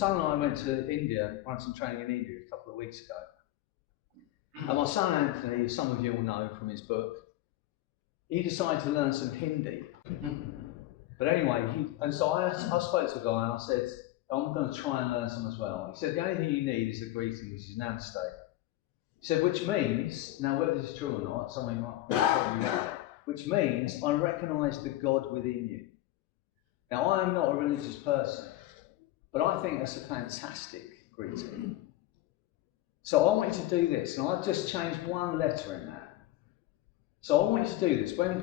son and I went to India, ran some training in India a couple of weeks ago. And my son Anthony, some of you will know from his book, he decided to learn some Hindi. But anyway, so I spoke to a guy and I said, I'm going to try and learn some as well. He said, the only thing you need is a greeting, which is Namaste. He said, which means, now whether this is true or not, someone might probably right, which means I recognise the God within you. Now, I am not a religious person, but I think that's a fantastic greeting. So I want you to do this, and I've just changed one letter in that. So I want you to do this. When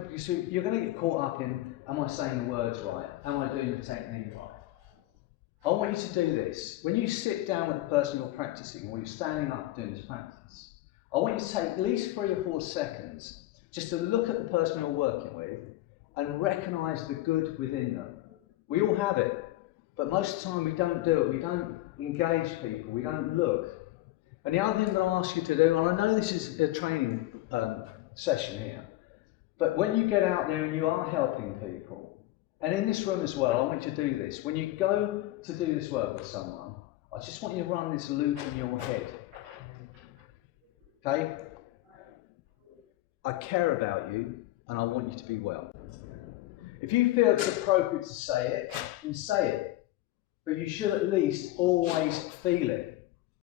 you're going to get caught up in, am I saying the words right? Am I doing the technique right? I want you to do this. When you sit down with the person you're practicing, or you're standing up doing this practice, I want you to take at least 3 or 4 seconds just to look at the person you're working with and recognise the good within them. We all have it, but most of the time we don't do it. We don't engage people. We don't look. And the other thing that I ask you to do, and I know this is a training session here, but when you get out there and you are helping people, and in this room as well, I want you to do this. When you go to do this work with someone, I just want you to run this loop in your head. Okay? I care about you and I want you to be well. If you feel it's appropriate to say it, then say it. But you should at least always feel it.